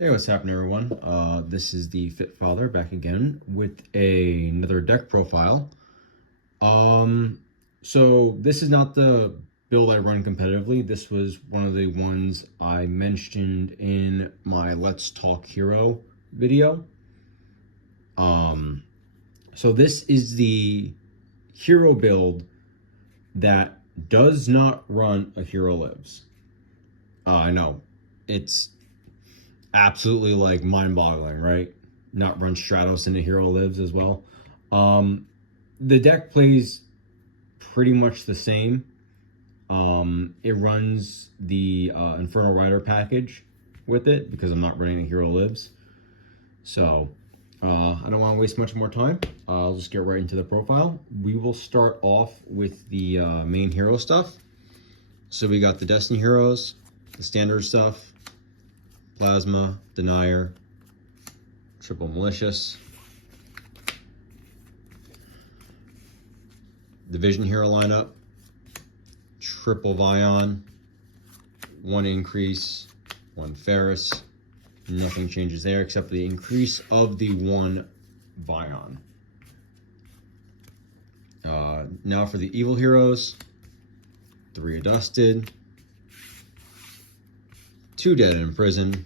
Hey, what's happening, everyone? This is the Fit Father back again with another deck profile. Um, so this is not the build I run competitively. This was one of the ones I mentioned in my Let's Talk Hero video. Um, so this is the hero build that does not run a Hero Lives. I know it's absolutely like mind-boggling, right? Not run Stratos into Hero Lives as well. Um, the deck plays pretty much the same. It runs the Infernal Rider package with it because I'm not running a Hero Lives. So I don't want to waste much more time. I'll just get right into the profile. We will start off with the main hero stuff. So we got the Destiny heroes, the standard stuff, Plasma, Denier, Triple Malicious, the Vision hero lineup, Triple Vion, 1 increase, 1 Ferris. Nothing changes there except the increase of the 1 Vion. Now for the evil heroes, 3 Adusted, 2 Dead in Prison,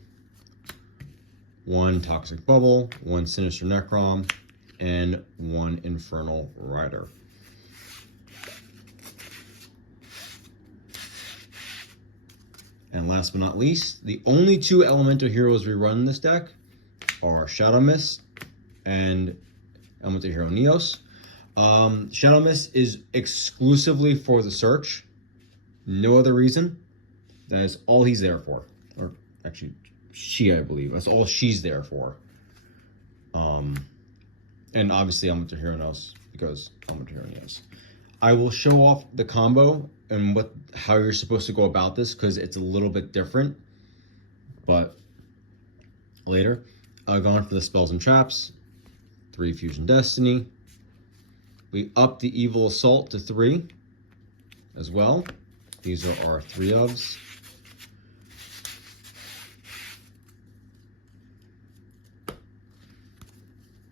1 Toxic Bubble, 1 Sinister Necrom, and 1 Infernal Rider. And last but not least, the only 2 elemental heroes we run in this deck are Shadow Mist and elemental hero Neos. Shadow Mist is exclusively for the search. No other reason. That is all he's there for. Or actually, she, I believe. That's all she's there for. And obviously elemental hero Neos because elemental hero Neos. I will show off the combo and how you're supposed to go about this because it's a little bit different, but later. Going for the spells and traps, 3 Fusion Destiny. We up the Evil Assault to 3 as well. These are our 3 ofs.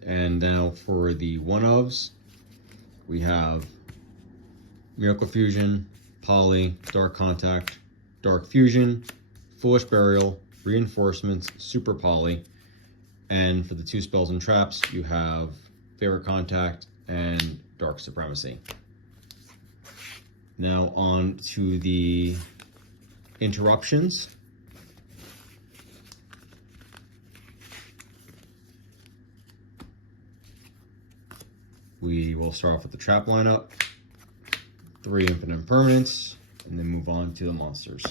And now for the 1 ofs, we have Miracle Fusion, Poly, Dark Contact, Dark Fusion, Foolish Burial, Reinforcements, Super Poly, and for the 2 spells and traps, you have Favorite Contact and Dark Supremacy. Now on to the interruptions. We will start off with the trap lineup. 3 Infinite Permanents, and then move on to the monsters.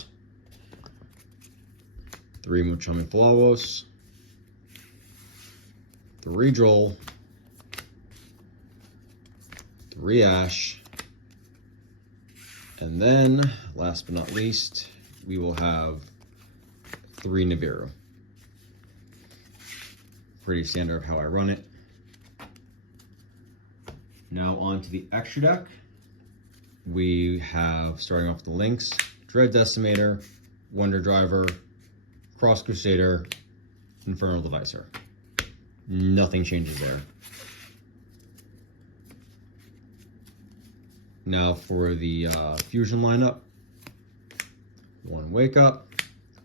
3 Mochami Flawos, 3 Droll, 3 Ash, and then, last but not least, we will have 3 Nibiru. Pretty standard of how I run it. Now on to the extra deck. We have, starting off with the links, Dread Decimator, Wonder Driver, Cross Crusader, Infernal Devicer. Nothing changes there. Now for the fusion lineup, 1 Wake Up,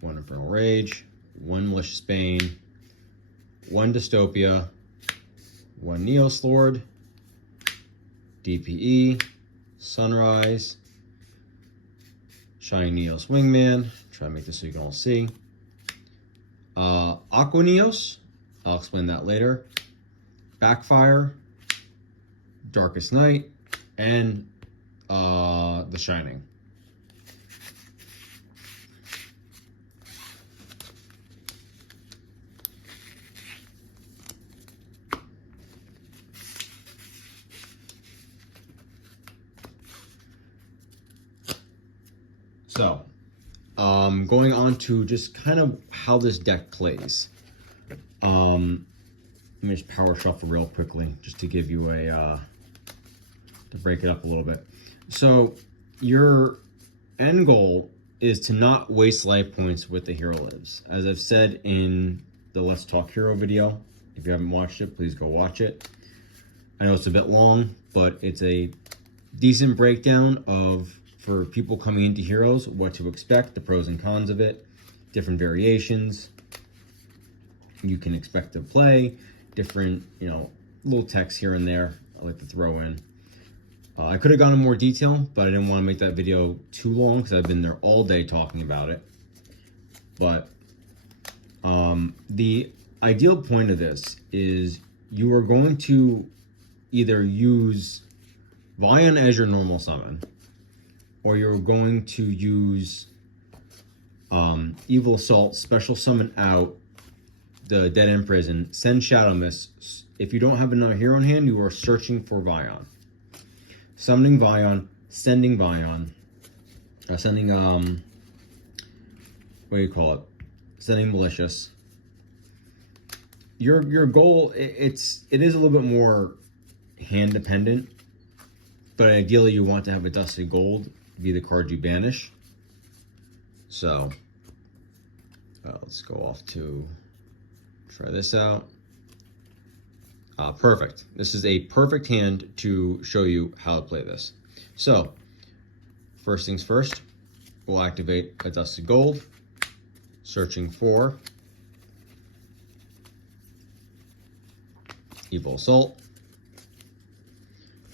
1 Infernal Rage, 1 Malicious Bane, 1 Dystopia, 1 Neos Lord, DPE, Sunrise, Shining Neos Wingman, try to make this so you can all see. Aqua Neos, I'll explain that later. Backfire, Darkest Night, and The Shining. So, going on to just kind of how this deck plays. Let me just power shuffle real quickly, just to give you a, to break it up a little bit. So, your end goal is to not waste life points with the Hero Lives. As I've said in the Let's Talk Hero video. If you haven't watched it, please go watch it. I know it's a bit long, but it's a decent breakdown of, for people coming into Heroes, what to expect, the pros and cons of it, different variations you can expect to play, different, little text here and there I like to throw in. I could have gone in more detail, but I didn't want to make that video too long because I've been there all day talking about it. But the ideal point of this is you are going to either use Vion as your normal summon, or you're going to use Evil Assault, special summon out the Dead End Prison, send Shadow Mist. If you don't have another hero in hand, you are searching for Vion. Summoning Vion, sending Vion, sending what do you call it? Sending Malicious. Your goal, it is a little bit more hand dependent, but ideally you want to have a Dusted Gold be the card you banish. So let's go off to try this out. Perfect. This is a perfect hand to show you how to play this. So, first things first, we'll activate a Dusted Gold, searching for Evil Assault.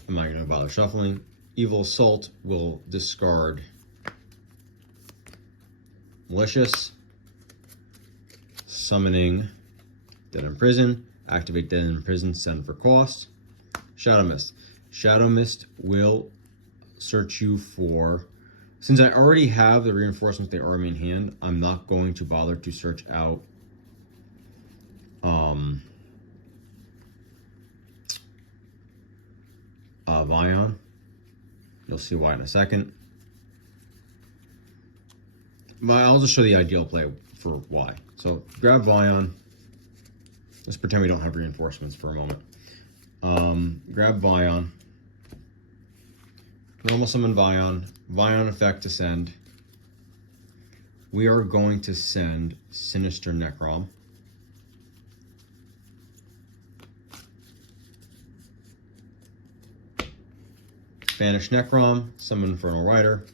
I'm not going to bother shuffling. Evil Assault will discard Malicious, summoning Dead in Prison. Activate Dead in Prison, send for cost. Shadow Mist. Shadow Mist will search you for... Since I already have the reinforcements, they are in hand, I'm not going to bother to search out Vion. You'll see why in a second. But I'll just show the ideal play for why. So grab Vion. Let's pretend we don't have reinforcements for a moment. Grab Vion. Normal summon Vion. Vion effect to send. We are going to send Sinister Necrom. Banish Necrom. Summon Infernal Rider.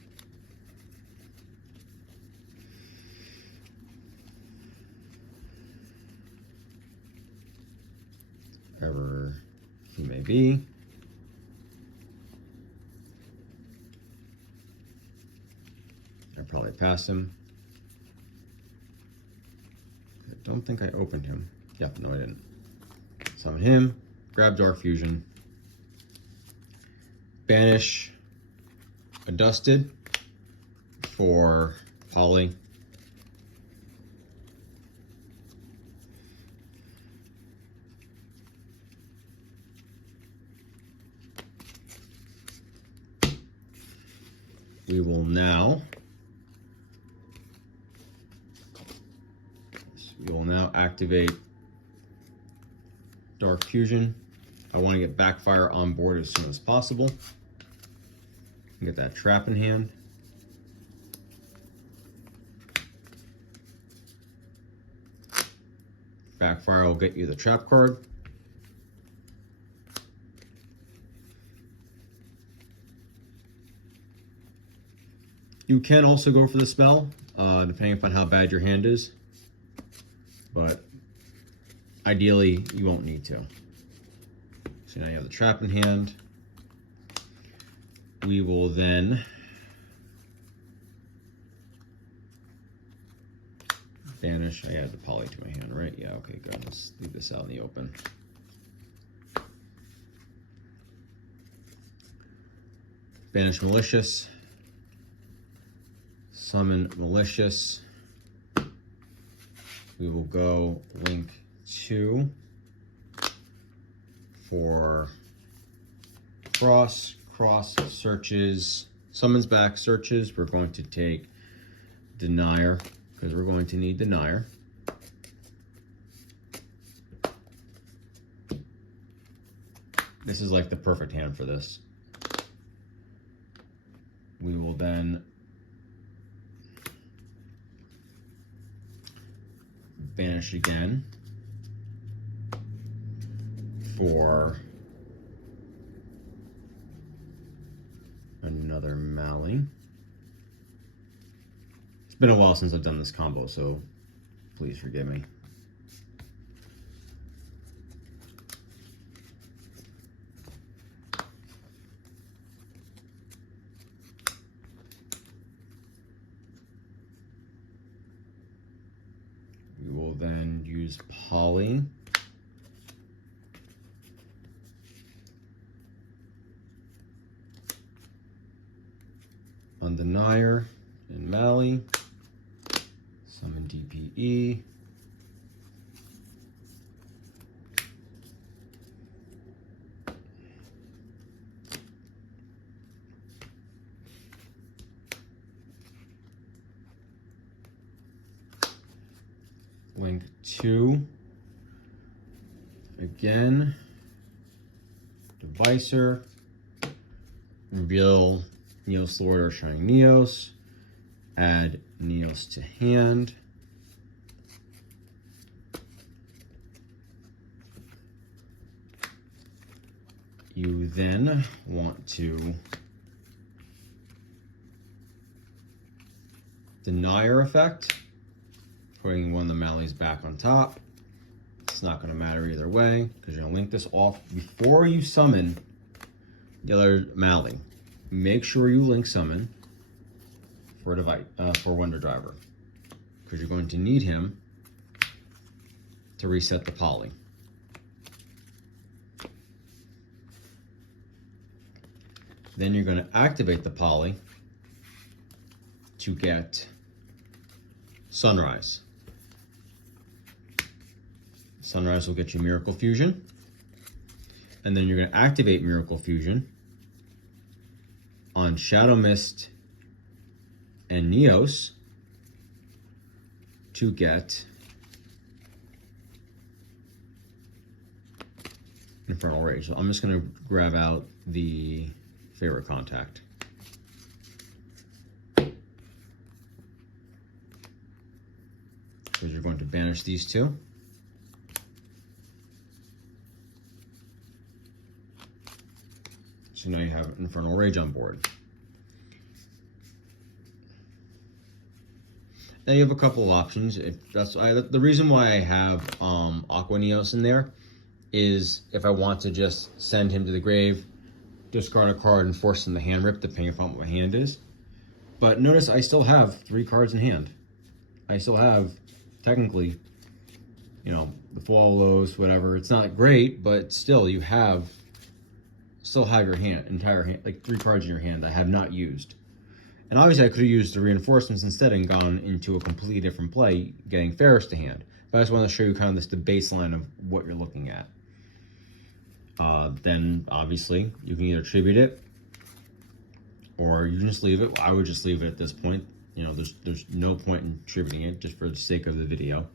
Wherever he may be. I probably passed him. I don't think I opened him. Yep, no I didn't. Summon him, grab Dark Fusion, banish a Dusted for Poly. We will now activate Dark Fusion. I want to get Backfire on board as soon as possible. Get that trap in hand. Backfire will get you the trap card. You can also go for the spell, depending upon how bad your hand is, but ideally you won't need to. So now you have the trap in hand. We will then banish. I added the Poly to my hand, right? Yeah, okay, good. Let's leave this out in the open. Banish Malicious. Summon Malicious. We will go link 2 for cross searches, summons back searches. We're going to take Denier because we're going to need Denier. This is like the perfect hand for this. We will then banish again. for another Mali. It's been a while since I've done this combo, so please forgive me. We will then use poly on Denier and Mali, summon DPE, link 2, again, Devicer, reveal Neos Lord or Shining Neos, add Neos to hand, you then want to Denier effect, putting one of the Malis back on top. It's not going to matter either way because you're going to link this off before you summon the other Mali. Make sure you link summon for a device for Wonder Driver because you're going to need him to reset the poly. Then you're going to activate the poly to get Sunrise. Sunrise will get you Miracle Fusion. And then you're going to activate Miracle Fusion on Shadow Mist and Neos to get Infernal Rage. So I'm just going to grab out the favorite contact. Because you're going to banish these two. So now you have Infernal Rage on board. Now you have a couple of options. The reason why I have Aqua Neos in there is if I want to just send him to the grave, discard a card and force him to hand rip, depending upon what my hand is. But notice I still have 3 cards in hand. I still have, technically, you know, the Follows, whatever. It's not great, but still you still have your entire hand, like 3 cards in your hand I have not used. And obviously I could have used the reinforcements instead and gone into a completely different play, getting Ferris to hand. But I just want to show you kind of the baseline of what you're looking at. Then obviously you can either tribute it or you can just leave it. Well, I would just leave it at this point. You know, there's no point in tributing it just for the sake of the video.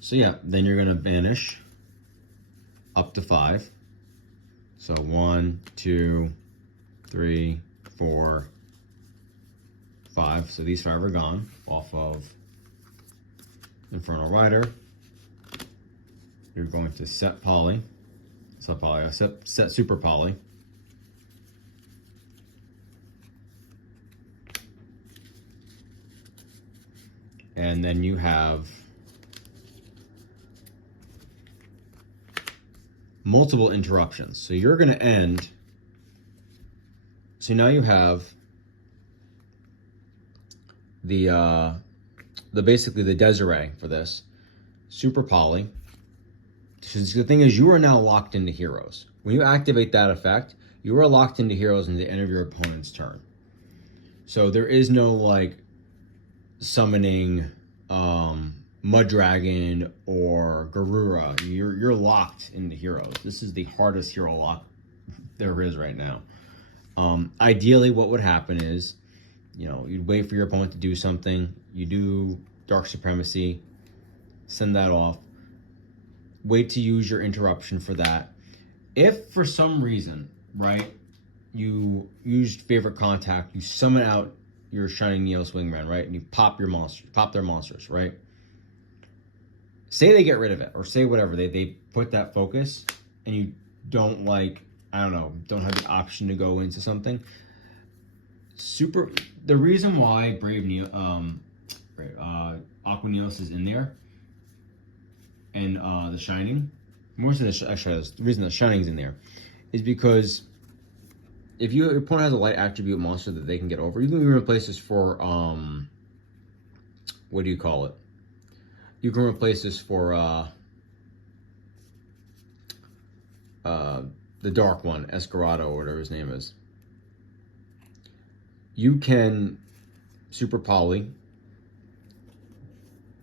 So yeah, then you're gonna banish up to 5. So 1, 2, 3, 4, 5. So these 5 are gone off of Infernal Rider. You're going to set poly. Set super poly. And then you have multiple interruptions. So you're going to end. So now you have the basically the Desiree for this super poly. Because the thing is, you are now locked into heroes. When you activate that effect, you are locked into heroes until the end of your opponent's turn. So there is no like summoning Mud Dragon or Garura. You're locked into heroes. This is the hardest hero lock there is right now. Ideally, what would happen is, you know, you'd wait for your opponent to do something. You do Dark Supremacy, send that off. Wait to use your interruption for that. If for some reason, right, you used favorite contact, you summon out your Shining Neos Wingman, right, and you pop your monster, pop their monsters, right? say they get rid of it or say whatever, they put that focus and you don't like, I don't know, don't have the option to go into something. The reason why Aqua Neos is in there and the Shining, more so actually the reason the Shining's in there is because if your opponent has a light attribute monster that they can get over, you can even replace this for what do you call it? You can replace this for the dark one, Escarado or whatever his name is. You can super poly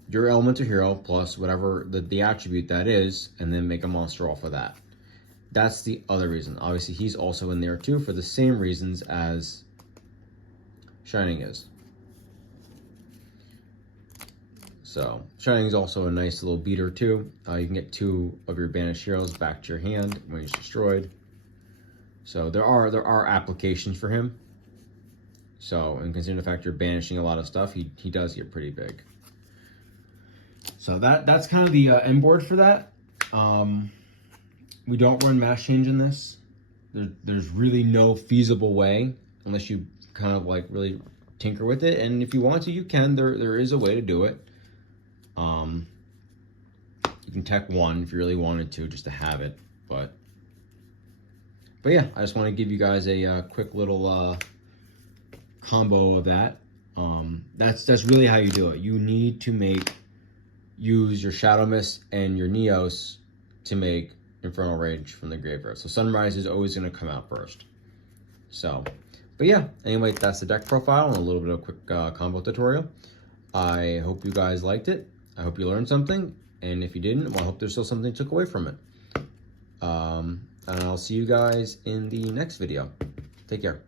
your elemental hero plus whatever the attribute that is, and then make a monster off of that. That's the other reason. Obviously, he's also in there too for the same reasons as Shining is. So, Shining is also a nice little beater too. You can get 2 of your banished heroes back to your hand when he's destroyed. So there are applications for him. So, and considering the fact you're banishing a lot of stuff, he does get pretty big. So that's kind of the end board for that. We don't run mass change in this. There's really no feasible way unless you kind of like really tinker with it. And if you want to, you can. There is a way to do it. You can tech 1 if you really wanted to, just to have it. But yeah, I just want to give you guys a quick little combo of that. That's really how you do it. You need to use your Shadow Mist and your Neos to make Infernal Rage from the graveyard. So Sunrise is always going to come out first. So, but yeah, anyway, that's the deck profile and a little bit of a quick combo tutorial. I hope you guys liked it. I hope you learned something. And if you didn't, well, I hope there's still something you took away from it. And I'll see you guys in the next video. Take care.